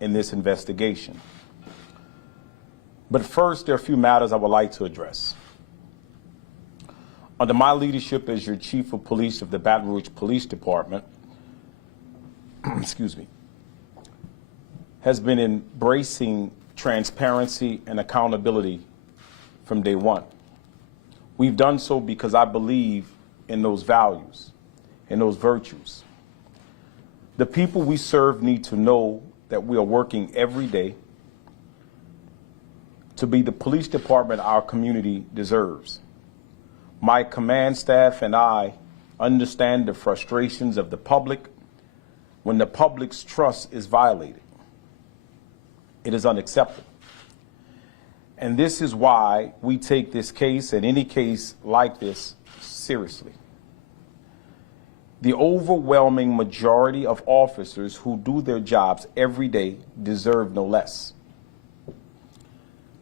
in this investigation. But first, there are a few matters I would like to address. Under my leadership as your Chief of Police of the Baton Rouge Police Department, excuse me, has been embracing transparency and accountability from day one. We've done so because I believe in those values, in those virtues. The people we serve need to know that we are working every day to be the police department our community deserves. My command staff and I understand the frustrations of the public when the public's trust is violated. It is unacceptable. And this is why we take this case and any case like this seriously. The overwhelming majority of officers who do their jobs every day deserve no less.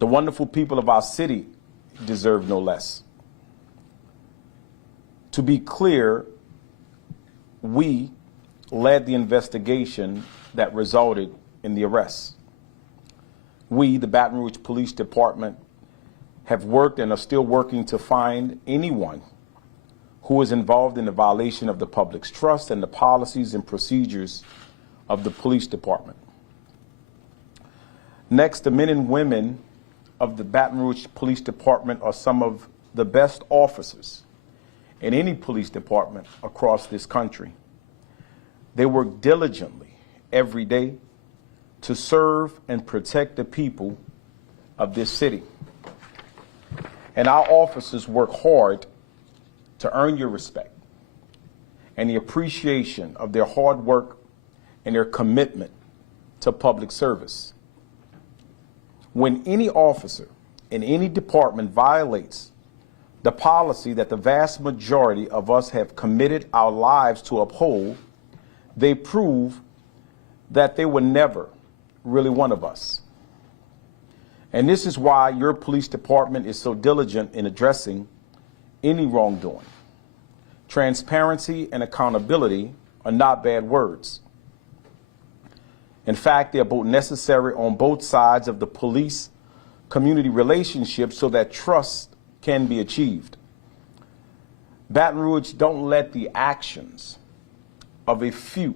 The wonderful people of our city deserve no less. To be clear, we led the investigation that resulted in the arrest. We, the Baton Rouge Police Department, have worked and are still working to find anyone who is involved in the violation of the public's trust and the policies and procedures of the police department. Next, the men and women of the Baton Rouge Police Department are some of the best officers in any police department across this country. They work diligently every day to serve and protect the people of this city. And our officers work hard to earn your respect and the appreciation of their hard work and their commitment to public service. When any officer in any department violates the policy that the vast majority of us have committed our lives to uphold, they prove that they were never really one of us. And this is why your police department is so diligent in addressing any wrongdoing. Transparency and accountability are not bad words. In fact, they are both necessary on both sides of the police-community relationship so that trust can be achieved. Baton Rouge, don't let the actions of a few,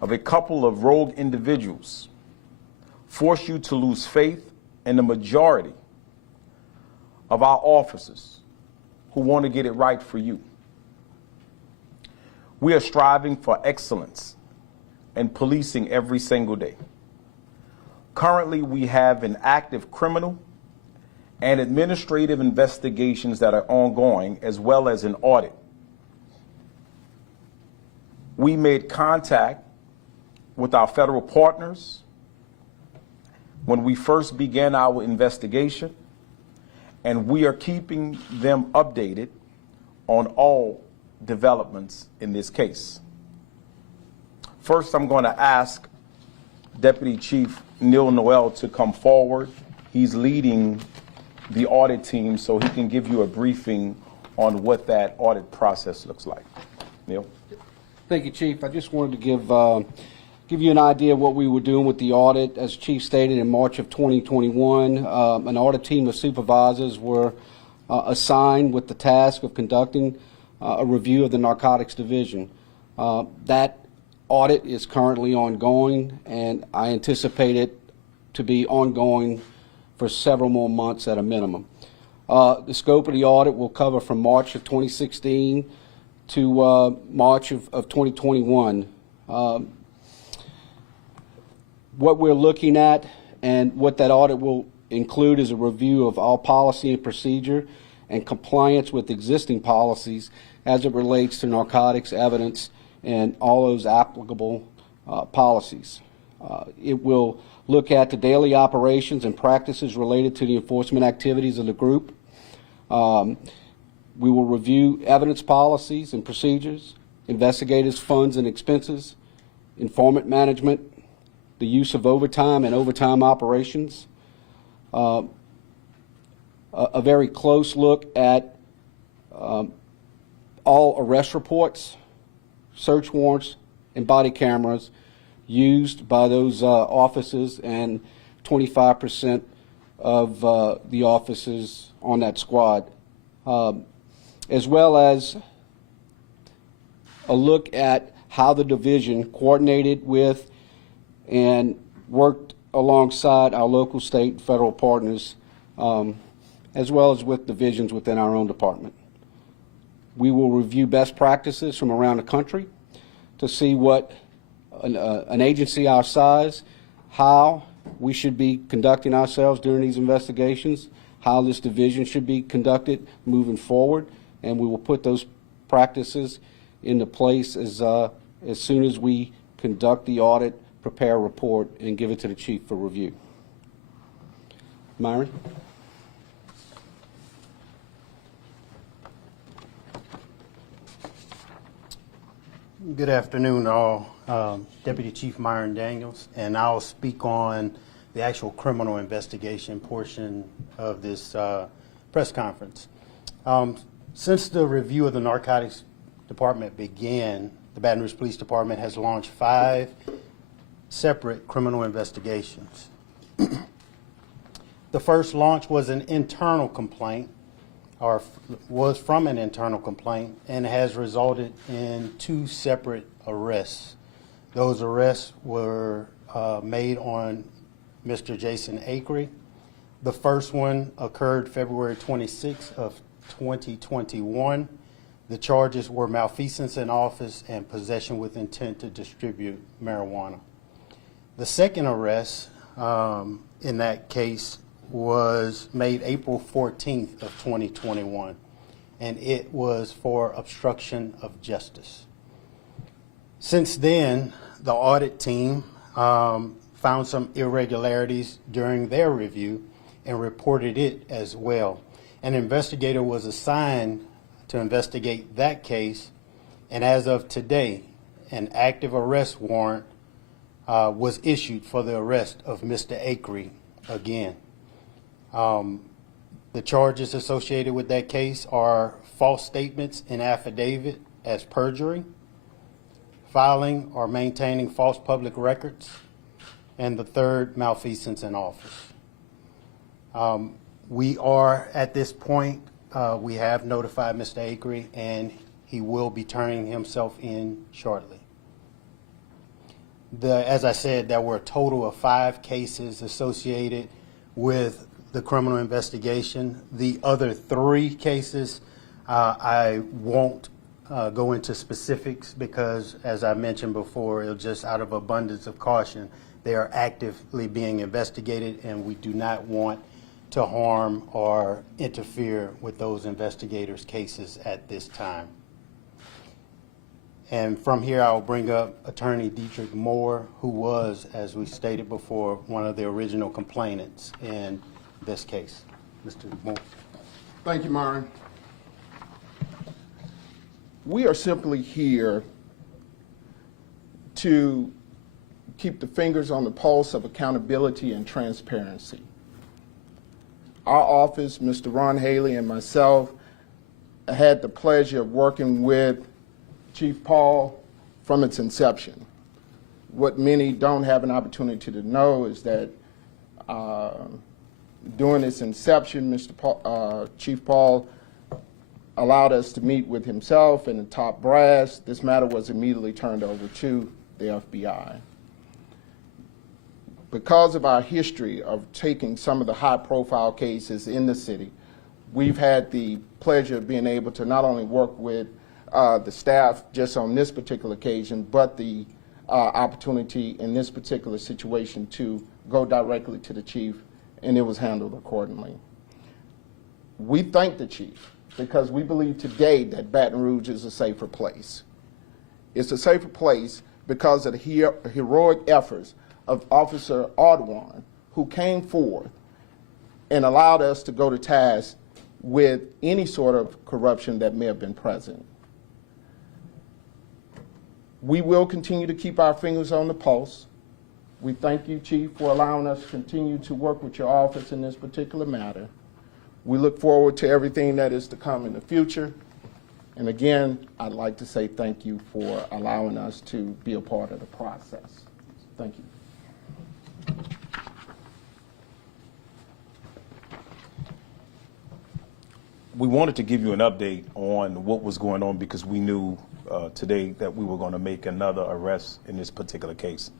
of a couple of rogue individuals, force you to lose faith in the majority of our officers who want to get it right for you. We are striving for excellence in policing every single day. Currently, we have an active criminal and administrative investigations that are ongoing, as well as an audit. We made contact with our federal partners when we first began our investigation, and we are keeping them updated on all developments in this case. First, I'm going to ask Deputy Chief Neil Noel to come forward. He's leading the audit team, so he can give you a briefing on what that audit process looks like. Neil? Thank you, Chief. I just wanted to give you an idea of what we were doing with the audit. As Chief stated, in March of 2021, an audit team of supervisors were assigned with the task of conducting a review of the narcotics division. That audit is currently ongoing, and I anticipate it to be ongoing for several more months at a minimum. The scope of the audit will cover from March of 2016 to March of 2021. What we're looking at and what that audit will include is a review of all policy and procedure and compliance with existing policies as it relates to narcotics evidence and all those applicable policies. It will look at the daily operations and practices related to the enforcement activities of the group. We will review evidence policies and procedures, investigators' funds and expenses, informant management, the use of overtime and overtime operations, a very close look at all arrest reports, search warrants, and body cameras used by those officers and 25% of the officers on that squad, as well as a look at how the division coordinated with and worked alongside our local, state, and federal partners, as well as with divisions within our own department. We will review best practices from around the country to see what an agency our size, how we should be conducting ourselves during these investigations, how this division should be conducted moving forward, and we will put those practices into place as soon as we conduct the audit, prepare a report, and give it to the chief for review. Myron? Good afternoon, all. Deputy Chief Myron Daniels, and I'll speak on the actual criminal investigation portion of this press conference. Since the review of the narcotics department began, the Baton Rouge Police Department has launched 5 separate criminal investigations. The first launch was an internal complaint, or was from an internal complaint, and has resulted in 2 separate arrests. Those arrests were made on Mr. Jason Acree. The first one occurred February 26th of 2021. The charges were malfeasance in office and possession with intent to distribute marijuana. The second arrest in that case was made April 14th of 2021, and it was for obstruction of justice. Since then, the audit team found some irregularities during their review and reported it as well. An investigator was assigned to investigate that case, and as of today, an active arrest warrant was issued for the arrest of Mr. Acree again. The charges associated with that case are false statements in affidavit as perjury, filing or maintaining false public records, and the third, malfeasance in office. We are at this point, we have notified Mr. Acree, and he will be turning himself in shortly. As I said, there were a total of 5 cases associated with the criminal investigation. The other 3 cases, I won't go into specifics because, as I mentioned before, it'll just out of abundance of caution, they are actively being investigated, and we do not want to harm or interfere with those investigators' cases at this time. And from here, I'll bring up Attorney Dietrich Moore, who was, as we stated before, one of the original complainants in this case. Mr. Moore. Thank you, Myron. We are simply here to keep the fingers on the pulse of accountability and transparency. Our office, Mr. Ron Haley and myself, had the pleasure of working with Chief Paul from its inception. What many don't have an opportunity to know is that during its inception, Chief Paul allowed us to meet with himself and the top brass. This matter was immediately turned over to the FBI. Because of our history of taking some of the high-profile cases in the city, we've had the pleasure of being able to not only work with the staff just on this particular occasion, but the opportunity in this particular situation to go directly to the chief, and it was handled accordingly. We thank the chief because we believe today that Baton Rouge is a safer place. It's a safer place because of the heroic efforts of Officer Audit, who came forth and allowed us to go to task with any sort of corruption that may have been present. We will continue to keep our fingers on the pulse. We thank you, Chief, for allowing us to continue to work with your office in this particular matter. We look forward to everything that is to come in the future. And again, I'd like to say thank you for allowing us to be a part of the process. Thank you. We wanted to give you an update on what was going on because we knew today that we were going to make another arrest in this particular case.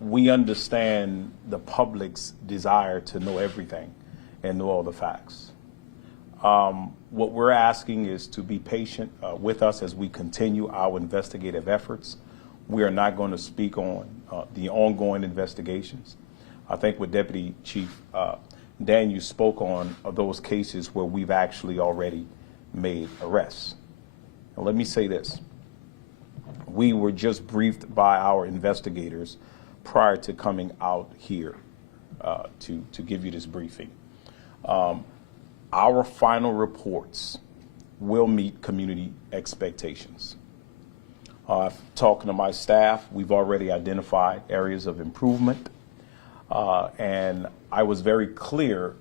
We understand the public's desire to know everything and know all the facts. What we're asking is to be patient with us as we continue our investigative efforts. We are not going to speak on the ongoing investigations. I think what Deputy Chief Dan, you spoke on those cases where we've actually already made arrests. Now, let me say this. We were just briefed by our investigators prior to coming out here to give you this briefing. Our final reports will meet community expectations. Talking to my staff, we've already identified areas of improvement. And I was very clear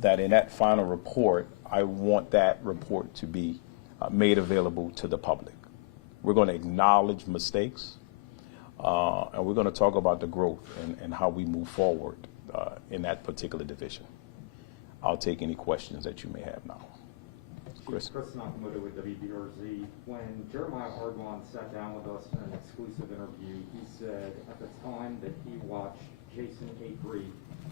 that in that final report, I want that report to be made available to the public. We're going to acknowledge mistakes, and we're going to talk about the growth and how we move forward in that particular division. I'll take any questions that you may have now. Chris Nakamoto with WBRZ. When Jeremiah Argon sat down with us in an exclusive interview, he said at the time that he watched Jason Acree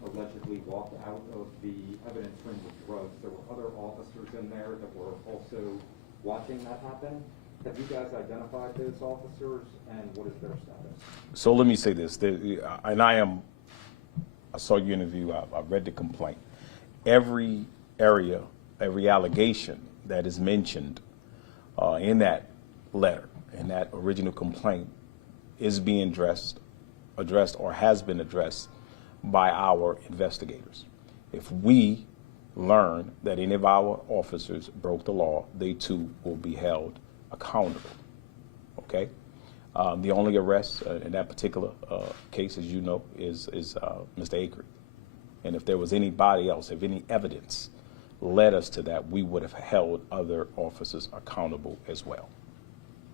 allegedly walk out of the evidence room with drugs, there were other officers in there that were also watching that happen. Have you guys identified those officers, and what is their status? So let me say this, I saw your interview, I read the complaint. Every area, every allegation that is mentioned in that letter, in that original complaint, is being addressed or has been addressed by our investigators. If we learn that any of our officers broke the law, they too will be held accountable. Okay? The only arrest in that particular case, as you know, is Mr. Acree. And if there was anybody else, if any evidence led us to that, we would have held other officers accountable as well.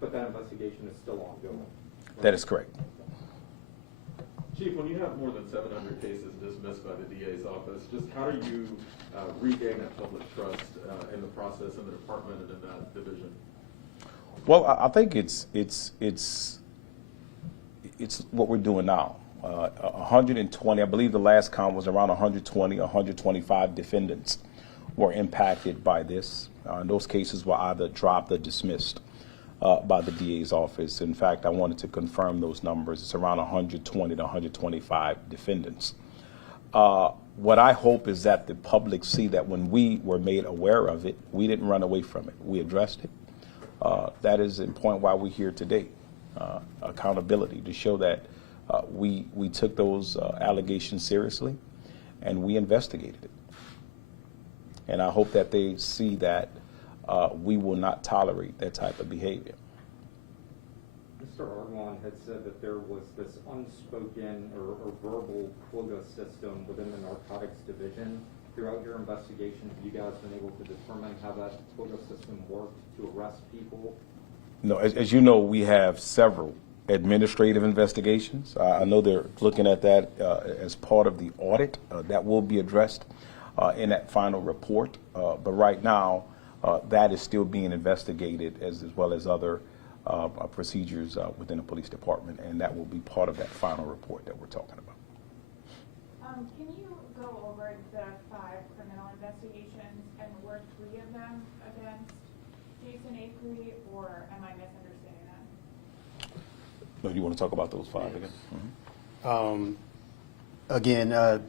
But that investigation is still ongoing. Right? That is correct. Chief, when you have more than 700 cases dismissed by the DA's office, just how do you regain that public trust in the process in the department and in that division? Well, I think it's what we're doing now. 120, I believe the last count was around 120, 125 defendants were impacted by this. And those cases were either dropped or dismissed by the DA's office. In fact, I wanted to confirm those numbers. It's around 120 to 125 defendants. What I hope is that the public see that when we were made aware of it, we didn't run away from it. We addressed it. That is the point why we're here today. Accountability, to show that we took those allegations seriously and we investigated it. And I hope that they see that we will not tolerate that type of behavior. Mr. Argon had said that there was this unspoken or verbal quota system within the narcotics division. Throughout your investigation, have you guys been able to determine how that quota system worked to arrest people? No, as you know, we have several administrative investigations. I know they're looking at that as part of the audit. That will be addressed in that final report. But right now, that is still being investigated as well as other procedures within the police department, and that will be part of that final report that we're talking about. Can you go over the 5 criminal investigations, and were 3 of them against Jason Acree, or am I misunderstanding that? No, you want to talk about those 5 again? Mm-hmm. Again,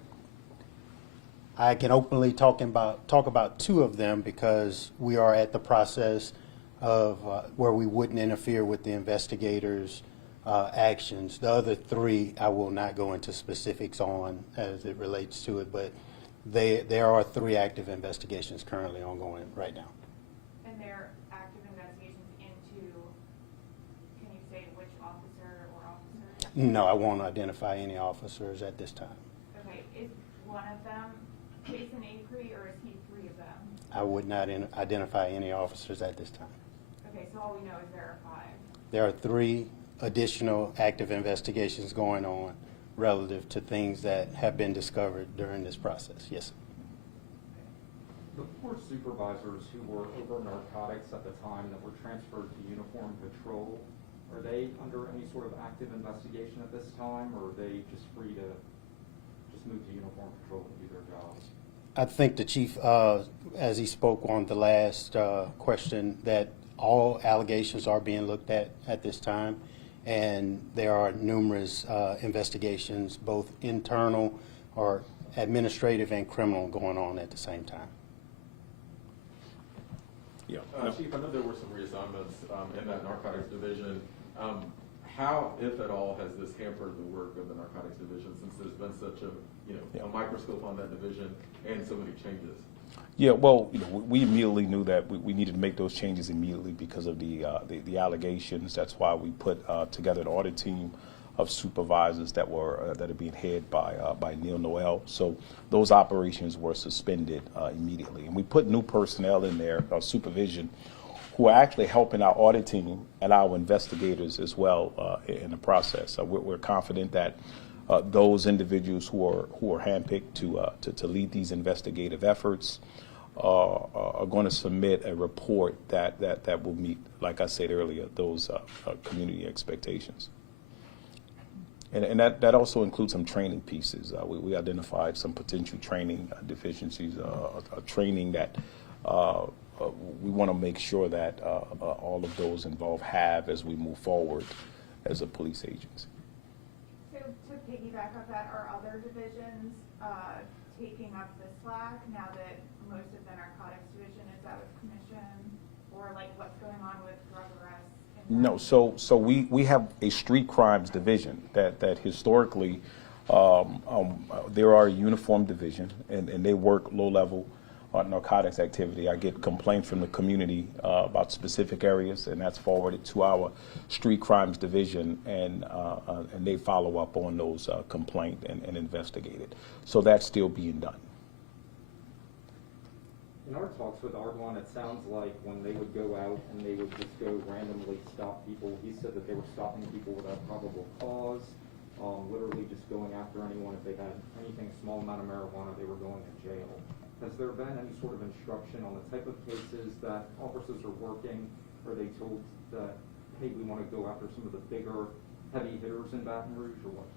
I can openly talk about 2 of them because we are at the process of where we wouldn't interfere with the investigators' actions. The other 3, I will not go into specifics on as it relates to it, but there are 3 active investigations currently ongoing right now. And they're active investigations into, can you say which officer or officers? No, I won't identify any officers at this time. Okay, is one of them Jason Acree, or is he 3 of them? I would not identify any officers at this time. Okay, so all we know is there are 5. There are 3 additional active investigations going on relative to things that have been discovered during this process. Yes, sir. The 4 supervisors who were over narcotics at the time that were transferred to uniform patrol, are they under any sort of active investigation at this time, or are they just free to just move to uniform patrol and do their jobs? I think the chief, as he spoke on the last question, that all allegations are being looked at this time, and there are numerous investigations, both internal or administrative and criminal, going on at the same time. Yeah. Chief, I know there were some reassignments in that narcotics division. How, if at all, has this hampered the work of the narcotics division, since there's been such a microscope on that division and so many changes? Yeah, well, we immediately knew that we needed to make those changes immediately because of the allegations. That's why we put together an audit team of supervisors that are being headed by Neil Noel. So those operations were suspended immediately, and we put new personnel in there, supervision, who are actually helping our audit team and our investigators as well in the process. We're confident that those individuals who are handpicked to lead these investigative efforts are going to submit a report that will meet, like I said earlier, those community expectations. And that also includes some training pieces. We identified some potential training deficiencies, training that we want to make sure that all of those involved have as we move forward as a police agency. So to piggyback off that, are other divisions taking up the slack now that most of the narcotics division is out of commission? Or like what's going on with drug arrests? No, so we have a street crimes division that historically there are a uniform division, and they work low-level narcotics activity. I get complaints from the community about specific areas, and that's forwarded to our street crimes division, and they follow up on those complaints and investigate it. So that's still being done. In our talks with Ardalan, it sounds like when they would go out and they would just go randomly stop people, he said that they were stopping people without probable cause, literally just going after anyone. If they had anything small amount of marijuana, they were going to jail. Has there been any sort of instruction on the type of cases that officers are working? Are they told that, hey, we want to go after some of the bigger, heavy hitters in Baton Rouge, or what?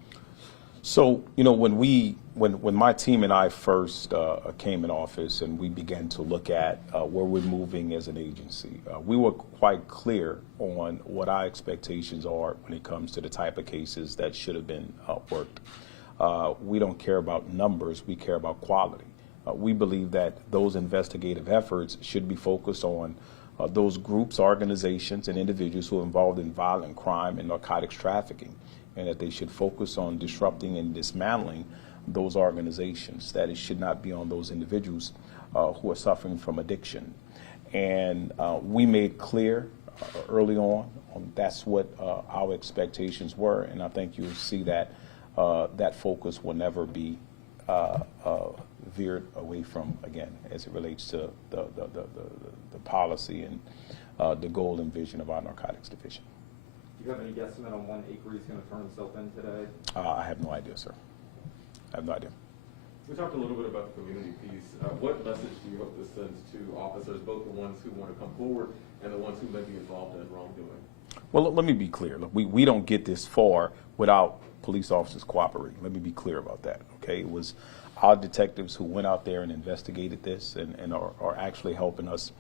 So, when my team and I first came in office and we began to look at where we're moving as an agency, we were quite clear on what our expectations are when it comes to the type of cases that should have been worked. We don't care about numbers, we care about quality. We believe that those investigative efforts should be focused on those groups, organizations, and individuals who are involved in violent crime and narcotics trafficking, and that they should focus on disrupting and dismantling those organizations, that it should not be on those individuals who are suffering from addiction. And we made clear early on that's what our expectations were, and I think you'll see that that focus will never be veered away from, again, as it relates to the policy and the goal and vision of our narcotics division. Do you have any guesstimate on when Acre is going to turn himself in today? I have no idea, sir. I have no idea. We talked a little bit about the community piece. What message do you hope this sends to officers, both the ones who want to come forward and the ones who may be involved in wrongdoing? Well, let me be clear. Look, we don't get this far without police officers cooperating. Let me be clear about that, okay? It was our detectives who went out there and investigated this and are actually helping us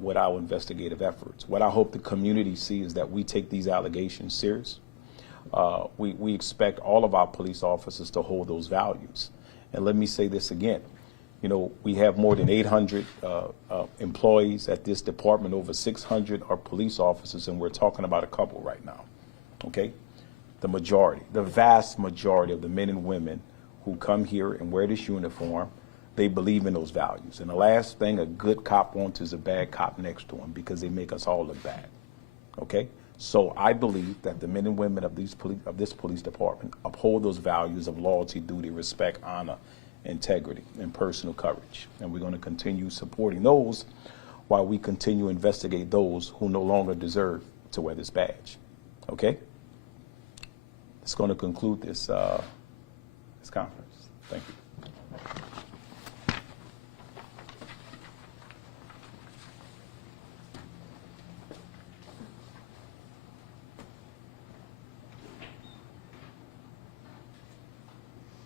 with our investigative efforts. What I hope the community sees is that we take these allegations serious. We expect all of our police officers to hold those values. And let me say this again. We have more than 800 employees at this department. Over 600 are police officers, and we're talking about a couple right now, okay? The vast majority of the men and women who come here and wear this uniform, they believe in those values. And the last thing a good cop wants is a bad cop next to him, because they make us all look bad, okay? So I believe that the men and women of this police department uphold those values of loyalty, duty, respect, honor, integrity, and personal courage. And we're going to continue supporting those while we continue to investigate those who no longer deserve to wear this badge, okay? It's going to conclude this, this conference. Thank you.